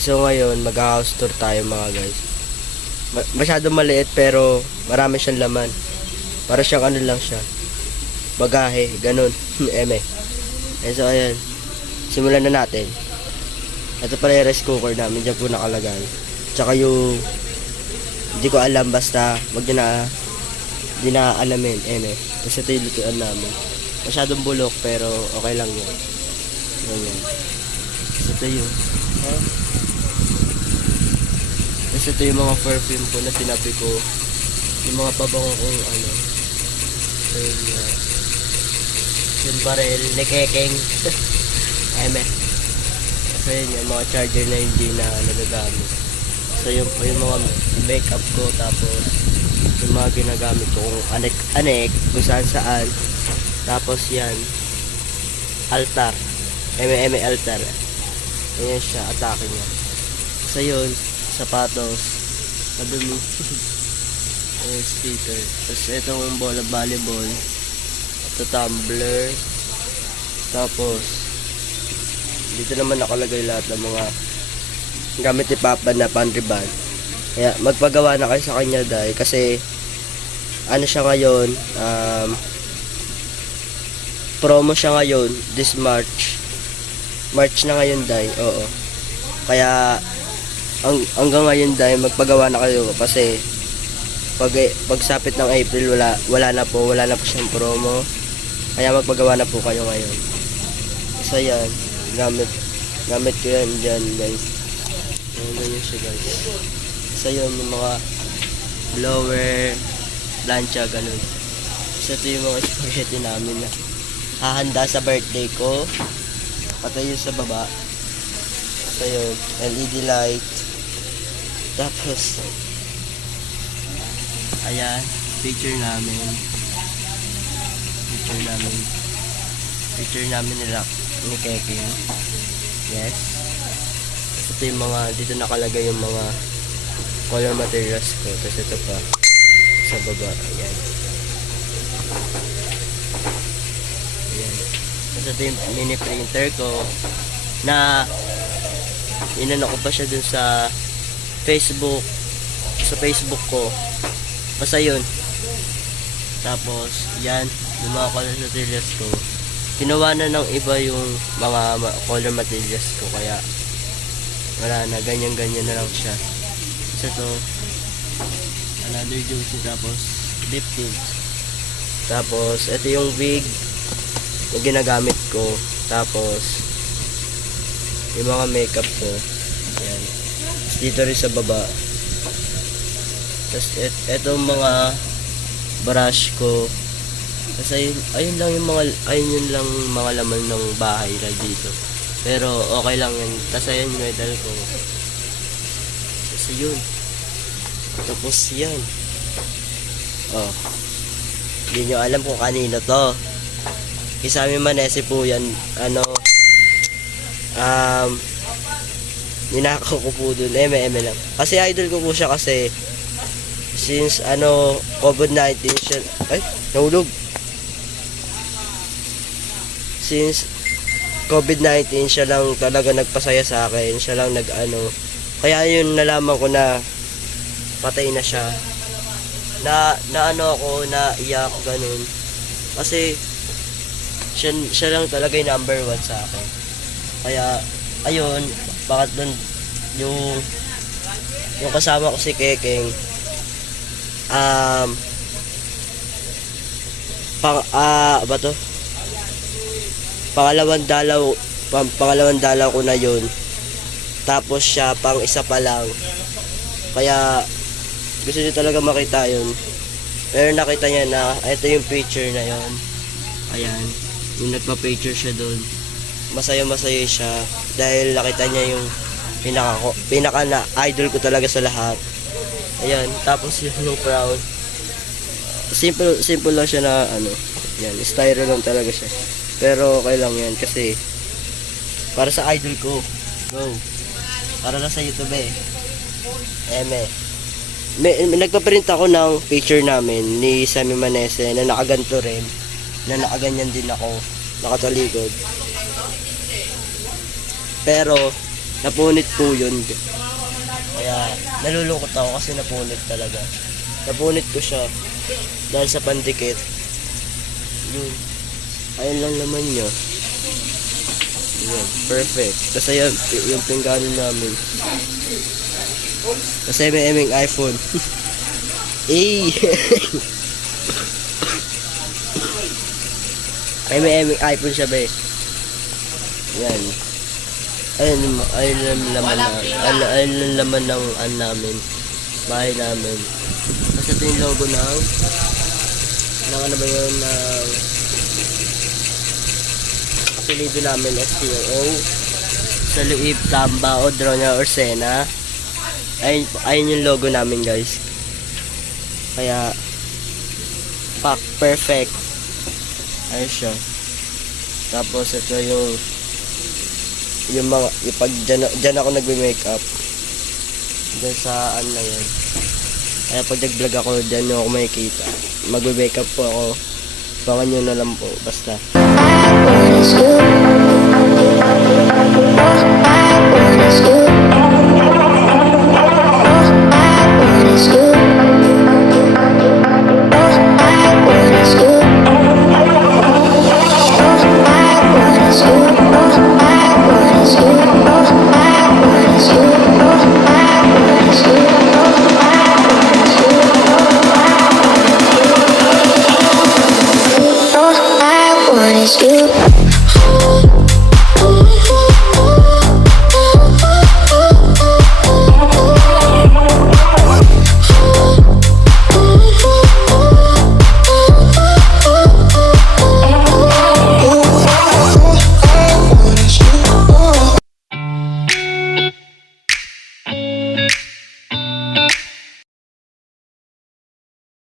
So ngayon, mag-house tour tayo mga guys. Masyado maliit pero marami siyang laman. Para siyang ano lang siya. Bagahe, ganun. Eme. So ayan. Simulan na natin. Ito pala yung rice cooker namin. Diyan po nakalagay. Tsaka yung hindi ko alam basta wag na alamin. Eme. Kasi ito yung lutuan namin. Masyadong bulok pero okay lang yun. Ganyan. So ito yun. Huh? Tapos ito yung mga perfume ko na sinabi ko. Yung mga pabango kong ano. So yun yung barel ni Kekeng. Eme. So yun yung mga charger na hindi na nagagamit. So yun po yung mga makeup ko. Tapos yung mga ginagamit ko kung anek kung saan. Tapos yan altar. Eme altar. Ayan siya, atake niya. So yun, sapatos, madumi. Ayan, speaker. Tapos itong bola volleyball. Ito tumbler. Tapos dito naman nakalagay lahat ng mga gamit ni Papa na panriban. Kaya magpagawa na kayo sa kanya dahil kasi ano siya ngayon, promo siya ngayon this March na ngayon dahil, oo. Kaya hanggang ngayon dahil magpagawa na kayo kasi pagsapit ng April wala na po siyang promo. Kaya magpagawa na po kayo ngayon. So yan, gamit ko yan dyan guys. Ayan yun siya guys. So yun yung mga blower, plancha, ganun. So ito yung mga spaghetti namin na hahanda sa birthday ko. Patayo sa baba. So yun, LED light. Tapos ayan, picture namin nila ni Kevin. Yes. Ito yung mga, dito nakalagay yung mga color materials ko. Tapos ito pa sa baba. Ayan. Tapos ito yung mini printer ko na inano ko pa siya dun sa Facebook ko. Basta yun. Tapos yan, yung mga color materials ko ginawa na ng iba yung mga color materials ko, kaya wala na, ganyan na lang siya. So ito another juicy, tapos lip tint. Tapos ito yung wig na ginagamit ko. Tapos yung mga makeup ko. Ayan. Dito rin sa baba. Tapos etong mga brush ko. Kasi ayun lang mga laman ng bahay lang dito. Pero okay lang yan. Tapos ayan yung medal ko. Kasi yun. Tapos yan. Oh. Hindi nyo alam kung kanino to. Kisame Manesi po yan. Ninakaw ko po dun. Eme lang. Kasi idol ko po siya kasi since COVID-19 siya. Ay, nahulog. Since COVID-19 siya lang talaga nagpasaya sa akin. Siya lang kaya yun nalaman ko na patay na siya. Na iyak ganun. Kasi siya lang talaga yung number 1 sa akin. Kaya ayun, bakit dun yung kasama ko si Kekeng pangalawang dalaw ko na yun. Tapos siya pang isa pa lang. Kaya gusto niyo talaga makita yun. Pero nakita niya na ito yung picture na yun. Ayan, yung nagpa-picture siya doon. Masaya siya dahil nakita niya yung pinaka na idol ko talaga sa lahat. Ayan, tapos yung crown. Simple lang siya na yan, styro lang talaga siya. Pero okay lang yan kasi para sa idol ko. Go. Para lang sa YouTube Eme. Nagpaprint ako ng picture namin ni Sammy Manese na nakaganto rin. Na nakaganyan din ako. Nakatalikod. Pero Napunit po yun. Kaya nalulungkot ako kasi napunit talaga. Napunit ko siya dahil sa pandikit. Yun. Ayun lang naman niya. Yun. Perfect. Kasi yan, yung pingganon namin. Kasi may eming iPhone. Eh! Ay, may eming iPhone siya ba eh. Yan. Ayun lang laman na. Ayun lang laman ng namin. Bahay namin. Kasi ito yung logo ng ano ba yun, ng apelido namin, STO. Sa Luib, Tamba, Odronia, Orsena. Ayun yung logo namin, guys. Kaya perfect. Ayun siya. Tapos ito yung mga pag dyan ako nagme-makeup. Diyan sa na yan. Kaya pag nag-vlog ako, dyan nyo ako makikita. Magbe-makeup po ako. Pangan nyo na lang po. Basta. Is you.